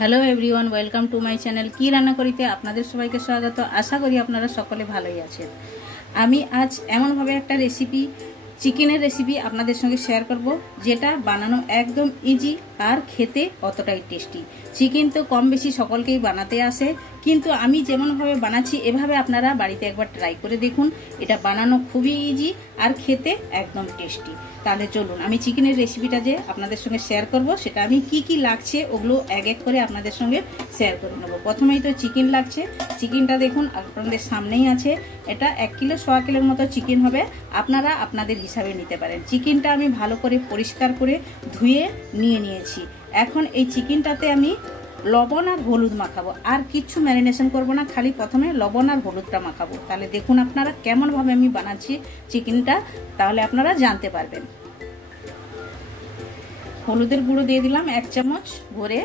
Hello everyone, welcome to my channel. কি রান্না করিতে আপনাদের সবাইকে স্বাগত। আশা করি আপনারা সকলে ভালোই আছেন। আমি আজ এমনভাবে একটা রেসিপি, চিকেনের রেসিপি আপনাদের সঙ্গে শেয়ার করব, যেটা বানানো একদম ইজি আর খেতে অতটাই টেস্টি। চিকেন তো কম বেশি সকলকেই বানাতে আসে, কিন্তু আমি যেমনভাবে বানাচ্ছি এভাবে আপনারা বাড়িতে একবার ট্রাই করে দেখুন। এটা বানানো খুবই ইজি আর খেতে একদম টেস্টি। তাহলে চলুন আমি চিকেনের রেসিপিটা যে আপনাদের সঙ্গে শেয়ার করব, সেটা আমি কি লাগছে ওগুলো এক এক করে আপনাদের সঙ্গে শেয়ার করে নেব। প্রথমেই তো চিকেন লাগছে। চিকেনটা দেখুন আপনাদের সামনেই আছে। এটা 1 কিলো 1.25 কিলোর মতো চিকেন হবে। আপনারা আপনাদের হিসাবে নিতে পারেন। চিকেনটা আমি ভালো করে পরিষ্কার করে ধুয়ে নিয়েছি। এখন এই চিকেনটাতে আমি লবণ আর হলুদ মাখাবো, আর কিচ্ছু ম্যারিনেশন করব না, খালি প্রথমে লবণ আর হলুদটা মাখাবো। তাহলে দেখুন আপনারা কেমনভাবে আমি বানাচ্ছি চিকেনটা, তাহলে আপনারা জানতে পারবেন। হলুদের গুঁড়ো দিয়ে দিলাম 1 চামচ ভরে,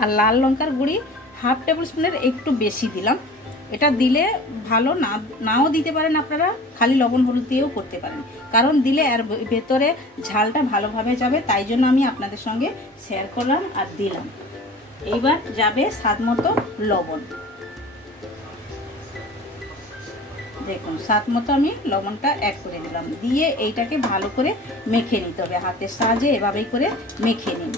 আর লাল লঙ্কার গুঁড়ি 1/2 টেবিল স্পুনের একটু বেশি দিলাম। এটা দিলে ভালো, নাও দিতে পারেন আপনারা, খালি লবণ হলুদ দিয়েও করতে পারেন, কারণ দিলে এর ভেতরে ঝালটা ভালোভাবে যাবে, তাই জন্য আমি আপনাদের সঙ্গে শেয়ার করলাম আর দিলাম। এইবার যাবে স্বাদ মতো লবণ। দেখুন স্বাদ মতো আমি লবণটা অ্যাড করে দিলাম। দিয়ে এইটাকে ভালো করে মেখে নিতে হবে, হাতের সাহায্যে এভাবেই করে মেখে নিন।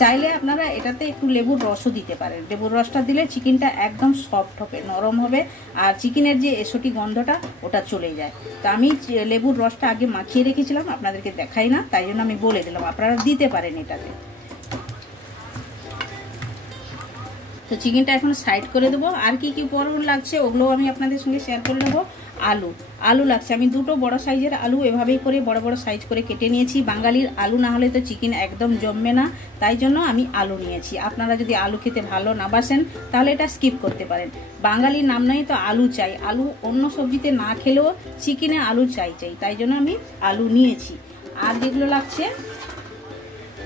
চাইলে আপনারা এটাতে একটু লেবুর রসও দিতে পারেন। লেবুর রসটা দিলে চিকেনটা একদম সফট হবে, নরম হবে, আর চিকেনের যে এসোটি গন্ধটা ওটা চলে যায়। তো আমি লেবুর রসটা আগে মাখিয়ে রেখেছিলাম, আপনাদেরকে দেখাই না, তাই জন্য আমি বলে দিলাম, আপনারা দিতে পারেন এটাতে। তো চিকেনটা এখন সাইড করে দেবো। আর কি উপকরণ লাগছে ওগুলো আমি আপনাদের সঙ্গে শেয়ার করে নেবো। আলু লাগছে। আমি দুটো বড় সাইজের আলু এভাবেই করে বড় বড় সাইজ করে কেটে নিয়েছি। বাঙালির আলু না হলে তো চিকেন একদম জমবে না, তাই জন্য আমি আলু নিয়েছি। আপনারা যদি আলু খেতে ভালো না বাসেন তাহলে এটা স্কিপ করতে পারেন। বাঙালির নাম নয় তো আলু চাই। আলু অন্য সবজিতে না খেলেও চিকেনে আলু চাই, তাই জন্য আমি আলু নিয়েছি। আর যেগুলো লাগছে,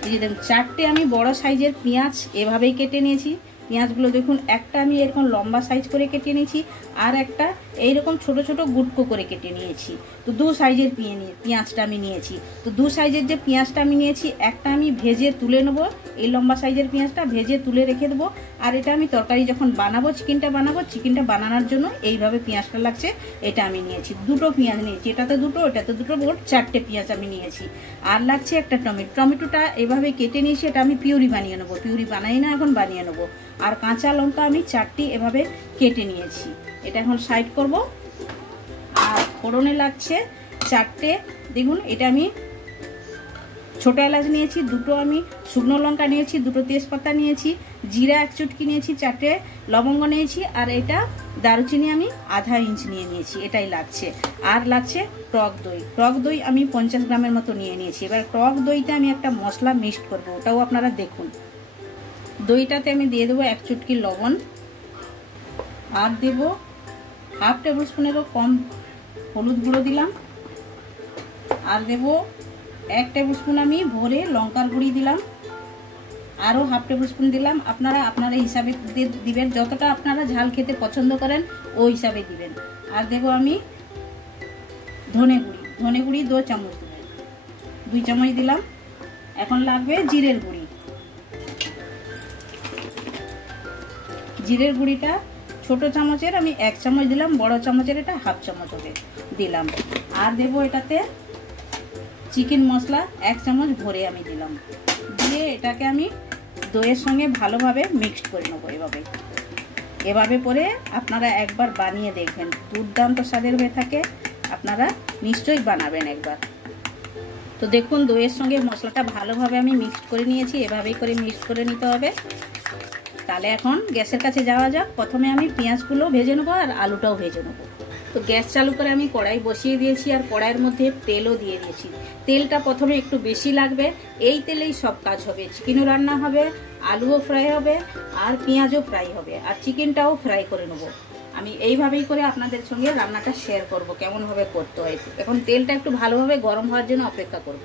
এই যে দেখুন 4টে আমি বড় সাইজের পেঁয়াজ এভাবেই কেটে নিয়েছি। পেঁয়াজগুলো দেখুন, একটা আমি এরকম লম্বা সাইজ করে কেটে নিয়েছি, আর একটা এইরকম ছোট ছোট গুটকো করে কেটে নিয়েছি। তো 2 সাইজের পেঁয়াজটা আমি নিয়েছি। তো 2 সাইজের যে পেঁয়াজটা আমি নিয়েছি, একটা আমি ভেজে তুলে নেবো, এই লম্বা সাইজের পেঁয়াজটা ভেজে তুলে রেখে দেবো। আর এটা আমি তরকারি যখন বানাবো, চিকেনটা বানানোর জন্য এইভাবে পেঁয়াজটা লাগছে, এটা আমি নিয়েছি। 2টো পেঁয়াজ নিয়েছি, এটাতে 2টো, এটাতে 2টো, মোট 4টে পেঁয়াজ আমি নিয়েছি। আর লাগছে একটা টমেটোটা এভাবে কেটে নিয়েছি, এটা আমি পিউরি বানিয়ে নেবো। পিউরি বানাই না, এখন বানিয়ে নেবো। আর কাঁচা লঙ্কা আমি 4টি এভাবে কেটে নিয়েছি। এটা এখন সাইড করব। আর ফোড়নে লাগছে 4টে, দেখুন এটা আমি ছোট এলাচ নিয়েছি, 2টো আমি শুকনো লঙ্কা নিয়েছি, 2টো তেজপাতা নিয়েছি, জিরা 1 চুটকি নিয়েছি, 4টে লবঙ্গ নিয়েছি, আর এটা দারুচিনি আমি আধা ইঞ্চ নিয়েছি। এটাই লাগছে। আর লাগছে টক দই আমি 50 গ্রামের মতো নিয়েছি। এবার টক দইতে আমি একটা মশলা মিক্সড করব, ওটাও আপনারা দেখুন। দইটাতে আমি দিয়ে দেবো 1 চুটকি লবণ, আর দেব 1/2 টেবিল স্পুনেরও কম হলুদ গুঁড়ো দিলাম, আর দেব 1 টেবিল স্পুন আমি ভরে লঙ্কার গুঁড়ি দিলাম, আরও 1/2 টেবিল স্পুন দিলাম। আপনারা হিসাবে দিবেন, যতটা আপনারা ঝাল খেতে পছন্দ করেন ওই হিসাবে দিবেন। আর দেব আমি ধনে গুঁড়ি 2 চামচ দেবেন, 2 চামচ দিলাম। এখন লাগবে জিরের গুঁড়িটা ছোট চামচের আমি 1 চামচ দিলাম, বড় চামচের এটা 1/2 চামচ দিলাম। আর দেবো এটাতে চিকেন মশলা 1 চামচ ভরে আমি দিলাম। দিয়ে এটাকে আমি দইয়ের সঙ্গে ভালোভাবে মিক্সড করে নেবো। এভাবে করে আপনারা একবার বানিয়ে দেখবেন, দুর্দান্ত স্বাদের হয়ে থাকে। আপনারা নিশ্চয়ই বানাবেন একবার। তো দেখুন দইয়ের সঙ্গে মশলাটা ভালোভাবে আমি মিক্সড করে নিয়েছি। এভাবেই করে মিক্সড করে নিতে হবে। তাহলে এখন গ্যাসের কাছে যাওয়া যাক। প্রথমে আমি পেঁয়াজগুলো ভেজে নেবো আর আলুটাও ভেজে নেবো। তো গ্যাস চালু করে আমি কড়াই বসিয়ে দিয়েছি, আর কড়াইয়ের মধ্যে তেলও দিয়ে দিয়েছি। তেলটা প্রথমে একটু বেশি লাগবে, এই তেলেই সব কাজ হবে। চিকেনও রান্না হবে, আলুও ফ্রাই হবে, আর পেঁয়াজও ফ্রাই হবে, আর চিকেনটাও ফ্রাই করে নেবো। আমি এইভাবেই করে আপনাদের সঙ্গে রান্নাটা শেয়ার করব, কেমনভাবে করতে হয়। এখন তেলটা একটু ভালোভাবে গরম হওয়ার জন্য অপেক্ষা করব।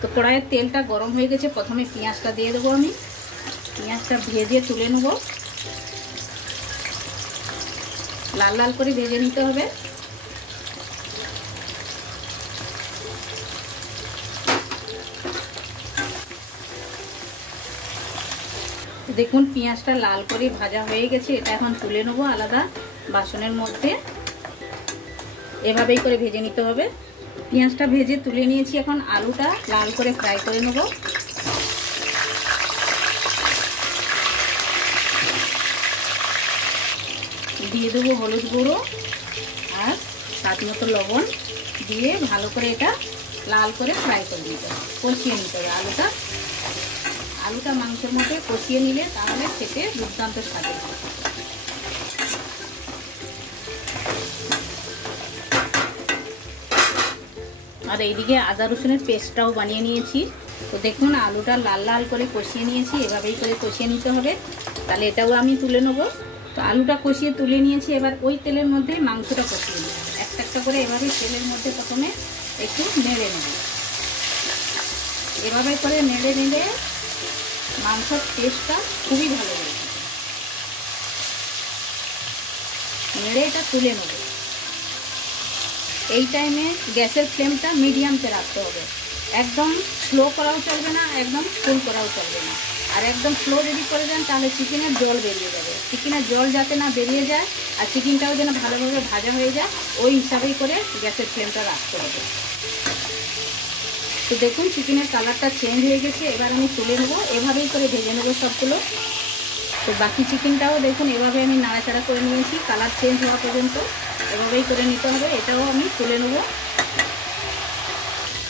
তো কড়াইয়ের তেলটা গরম হয়ে গেছে, প্রথমে পেঁয়াজটা দিয়ে দেবো আমি। পেঁয়াজটা ভেজে তুলে নেব, লাল লাল করে ভেজে নিতে হবে। দেখুন পেঁয়াজটা লাল করে ভাজা হয়ে গেছে, এটা এখন তুলে নেবো আলাদা বাসনের মধ্যে। এভাবেই করে ভেজে নিতে হবে। পেঁয়াজটা ভেজে তুলে নিয়েছি, এখন আলুটা লাল করে ফ্রাই করে নেব। দিয়ে দেবো হলুদ গুঁড়ো আর স্বাদ মতো লবণ দিয়ে ভালো করে এটা লাল করে ফ্রাই করে নিতে হবে, কষিয়ে নিতে হবে। আলুটা মাংসের মধ্যে কষিয়ে নিলে তাহলে খেতে দুর্দান্ত স্বাদ হবে। আর এইদিকে আদা রসুনের পেস্টটাও বানিয়ে নিয়েছি। তো দেখুন আলুটা লাল লাল করে কষিয়ে নিয়েছি, এভাবেই করে কষিয়ে নিতে হবে। তাহলে এটাও আমি তুলে নেবো। তো আলুটা কষিয়ে তুলে নিয়েছি, এবার ওই তেলের মধ্যে মাংসটা কষিয়ে নেব। একটা একটা করে এভাবেই তেলের মধ্যে প্রথমে একটু নেড়ে নেব। এভাবে করে নেড়ে নিলে মাংসের টেস্টটা খুবই ভালো লাগে। নেড়ে এটা তুলে নেব। এই টাইমে গ্যাসের ফ্লেমটা মিডিয়ামতে রাখতে হবে, একদম স্লো করাও চলবে না, একদম ফুল করাও চলবে না। আর একদম স্লো যদি করে দেন তাহলে চিকেনের জল বেরিয়ে যাবে। চিকেনের জল যাতে না বেরিয়ে যায় আর চিকেনটাও যেন ভালোভাবে ভাজা হয়ে যায়, ওই হিসাবেই করে গ্যাসের ফ্লেমটা রাখতে হবে। তো দেখুন চিকেনের কালারটা চেঞ্জ হয়ে গেছে, এবার আমি তুলে নেবো। এভাবেই করে ভেজে নেবো সবগুলো। তো বাকি চিকেনটাও দেখুন এভাবে আমি নাড়াচাড়া করে নিয়েছি, কালার চেঞ্জ হওয়া পর্যন্ত এভাবেই করে নিতে হবে। এটাও আমি তুলে নেবো।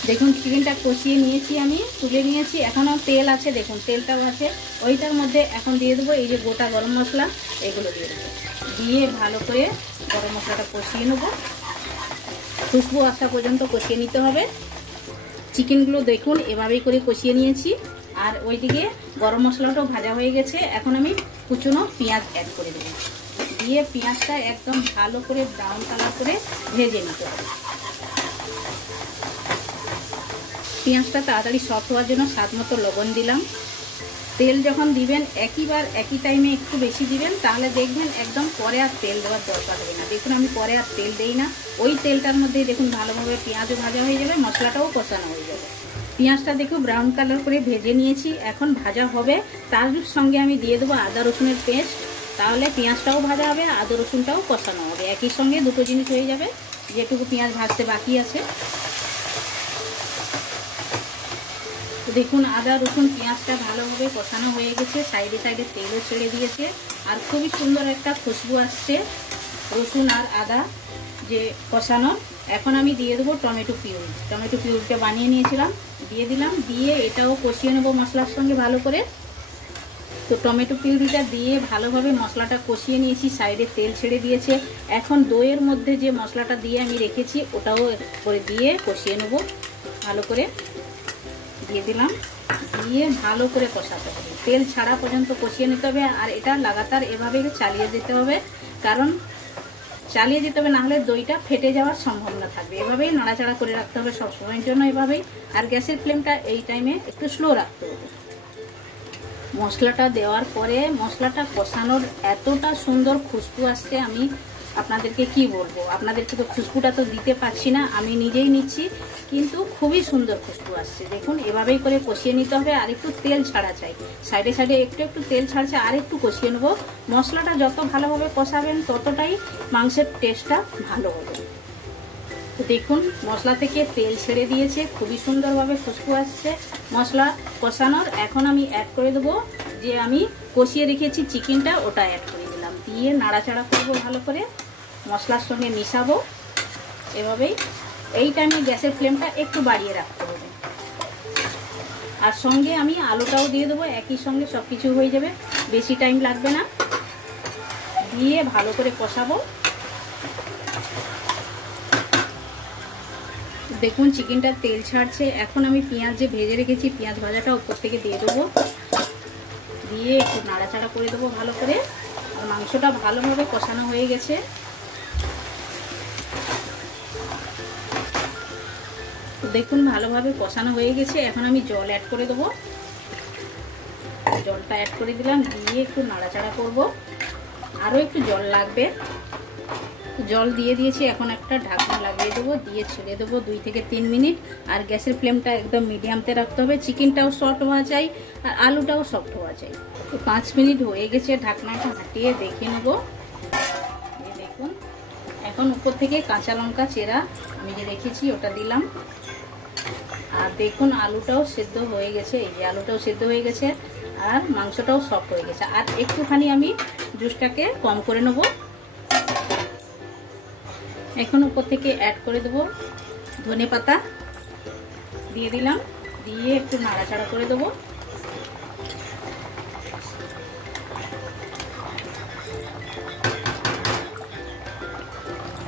দেখুন চিকেনটা কষিয়ে নিয়েছি, আমি তুলে নিয়েছি। এখনও তেল আছে, দেখুন তেলটাও আছে। ওইটার মধ্যে এখন দিয়ে দেবো এই যে গোটা গরম মশলা, এগুলো দিয়ে দেবো। দিয়ে ভালো করে গরম মশলাটা কষিয়ে নেবো, খুশবু আসা পর্যন্ত কষিয়ে নিতে হবে। চিকেনগুলো দেখুন এভাবেই করে কষিয়ে নিয়েছি। আর ওইদিকে গরম মশলাটাও ভাজা হয়ে গেছে। এখন আমি কুচনো পেঁয়াজ অ্যাড করে দেবো, দিয়ে পেঁয়াজটা একদম ভালো করে ব্রাউন কালার করে ভেজে নিতে হবে। পেঁয়াজটা তাড়াতাড়ি সফট হওয়ার জন্য স্বাদ মতো লবণ দিলাম। তেল যখন দিবেন একই টাইমে একটু বেশি দিবেন, তাহলে দেখবেন একদম পরে আর তেল দেওয়ার দরকার হবে না। দেখুন আমি পরে আর তেল দেই না, ওই তেলটার মধ্যেই দেখুন ভালোভাবে পেঁয়াজও ভাজা হয়ে যাবে, মশলাটাও কষানো হয়ে যাবে। পেঁয়াজটা দেখুন ব্রাউন কালার করে ভেজে নিয়েছি, এখন ভাজা হবে। তার সঙ্গে আমি দিয়ে দেবো আদা রসুনের পেস্ট, তাহলে পেঁয়াজটাও ভাজা হবে, আদা রসুনটাও কষানো হবে। একই সঙ্গে দুটো জিনিস হয়ে যাবে, যেটুকু পেঁয়াজ ভাজতে বাকি আছে। দেখুন আদা রসুন পেঁয়াজটা ভালোভাবে কষানো হয়ে গেছে, সাইডে সাইডে তেলও ছেড়ে দিয়েছে, আর খুবই সুন্দর একটা খুশবু আসছে রসুন আর আদা যে কষানো। এখন আমি দিয়ে দেবো টমেটো পিউরিটা বানিয়ে নিয়েছিলাম, দিয়ে দিলাম। দিয়ে এটাও কষিয়ে নেবো মশলার সঙ্গে ভালো করে। তো টমেটো পিউরিটা দিয়ে ভালোভাবে মশলাটা কষিয়ে নিয়েছি, সাইডে তেল ছেড়ে দিয়েছে। এখন দইয়ের মধ্যে যে মশলাটা দিয়ে আমি রেখেছি ওটাও করে দিয়ে কষিয়ে নেবো ভালো করে। দিয়ে দিলাম, দিয়ে ভালো করে কষাতে হবে, তেল ছাড়া পর্যন্ত কষিয়ে নিতে হবে। আর এটা লাগাতার এভাবে চালিয়ে যেতে হবে, কারণ চালিয়ে যেতে হবে, নাহলে দইটা ফেটে যাওয়ার সম্ভাবনা থাকবে। এভাবেই নাড়াচাড়া করে রাখতে হবে সবসময়ের জন্য এভাবেই। আর গ্যাসের ফ্লেমটা এই টাইমে একটু স্লো রাখতে হবে। মশলাটা দেওয়ার পরে মশলাটা কষানোর এতটা সুন্দর খুশবু আসছে, আমি আপনাদেরকে কি বলবো। আপনাদেরকে তো খুশবুটা তো দিতে পারছি না, আমি নিজেই নিচ্ছি, কিন্তু খুবই সুন্দর খুশবু আসছে। দেখুন এভাবেই করে কষিয়ে নিতে হবে। আর একটু তেল ছাড়া চাই, সাইডে সাইডে একটু তেল ছাড়ছে, আর একটু কষিয়ে নেবো। মশলাটা যত ভালোভাবে কষাবেন ততটাই মাংসের টেস্টটা ভালো হবে। তো দেখুন মশলা থেকে তেল ছেড়ে দিয়েছে, খুবই সুন্দরভাবে খুশবু আসছে মশলা কষানোর। এখন আমি অ্যাড করে দেবো যে আমি কষিয়ে রেখেছি চিকেনটা, ওটা অ্যাড করে দিলাম। দিয়ে নাড়াচাড়া করবো ভালো করে, মশলার সঙ্গে মিশাবো এভাবেই। এই টাইমে গ্যাসের ফ্লেমটা একটু বাড়িয়ে রাখতে হবে। আর সঙ্গে আমি আলুটাও দিয়ে দেবো, একই সঙ্গে সব কিছু হয়ে যাবে, বেশি টাইম লাগবে না। দিয়ে ভালো করে কষাবো। দেখুন চিকেনটা তেল ছাড়ছে। এখন আমি পেঁয়াজ যে ভেজে রেখেছি, পেঁয়াজ ভাজাটা উপর থেকে দিয়ে দেবো, দিয়ে একটু নাড়াচাড়া করে দেবো ভালো করে। আর মাংসটা ভালোভাবে কষানো হয়ে গেছে। দেখুন ভালোভাবে কষানো হয়ে গেছে। এখন আমি জল অ্যাড করে দেবো, জলটা অ্যাড করে দিলাম, দিয়ে একটু নাড়াচাড়া করব। আরও একটু জল লাগবে। তো জল দিয়ে দিয়েছি, এখন একটা ঢাকনা লাগিয়ে দেবো, দিয়ে ছেড়ে দেবো 2 থেকে 3 মিনিট। আর গ্যাসের ফ্লেমটা একদম মিডিয়ামতে রাখতে হবে। চিকেনটাও সফট হওয়া চাই আর আলুটাও সফট হওয়া চাই। তো 5 মিনিট হয়ে গেছে, ঢাকনাটা হাটিয়ে দেখে নেবো। দেখুন, এখন উপর থেকে কাঁচা লঙ্কা চেরা আমি যে রেখেছি ওটা দিলাম। আর দেখুন আলুটাও সেদ্ধ হয়ে গেছে, এই যে আলুটাও সেদ্ধ হয়ে গেছে আর মাংসটাও সফট হয়ে গেছে। আর একটুখানি আমি জুসটাকে কম করে নেব। এখন উপর থেকে অ্যাড করে দেবো ধনেপাতা, দিয়ে দিলাম, দিয়ে একটু নাড়াচাড়া করে দেবো।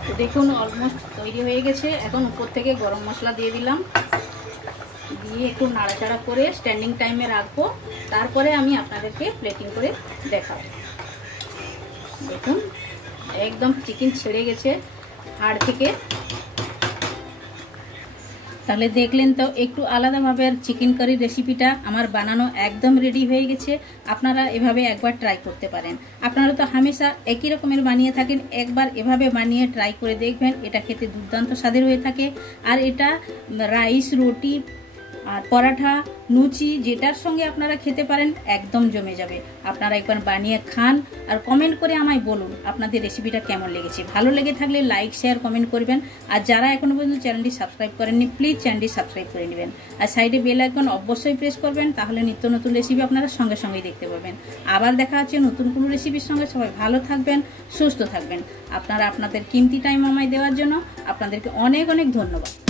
তো দেখুন অলমোস্ট তৈরি হয়ে গেছে। এখন উপর থেকে গরম মশলা দিয়ে দিলাম, দিয়ে একটু নাড়াচাড়া করে স্ট্যান্ডিং টাইমে রাখবো। তারপরে আমি আপনাদেরকে প্লেটিং করে দেখাবো। দেখুন একদম চিকেন ছেড়ে গেছে হাড় থেকে। তাহলে দেখলেন তো একটু আলাদাভাবে চিকেন কারি রেসিপিটা আমার বানানো একদম রেডি হয়ে গেছে। আপনারা এভাবে একবার ট্রাই করতে পারেন। আপনারা তো হামেশা একই রকমের বানিয়ে থাকেন, একবার এভাবে বানিয়ে ট্রাই করে দেখবেন। এটা খেতে দুর্দান্ত স্বাদের হয়ে থাকে। আর এটা রাইস, রুটি আর পরাঠা, লুচি যেটার সঙ্গে আপনারা খেতে পারেন, একদম জমে যাবে। আপনারা একবার বানিয়ে খান আর কমেন্ট করে আমায় বলুন আপনাদের রেসিপিটা কেমন লেগেছে। ভালো লেগে থাকলে লাইক, শেয়ার, কমেন্ট করবেন। আর যারা এখনো পর্যন্ত চ্যানেলটি সাবস্ক্রাইব করেননি, প্লিজ চ্যানেলটি সাবস্ক্রাইব করে নেবেন। আর সাইডে বেল আইকন অবশ্যই প্রেস করবেন, তাহলে নিত্য নতুন রেসিপি আপনারা সঙ্গে সঙ্গেই দেখতে পাবেন। আবার দেখা হচ্ছে নতুন কোনো রেসিপির সঙ্গে। সবাই ভালো থাকবেন, সুস্থ থাকবেন। আপনারা আপনাদের কিমতি টাইম আমায় দেওয়ার জন্য আপনাদেরকে অনেক অনেক ধন্যবাদ।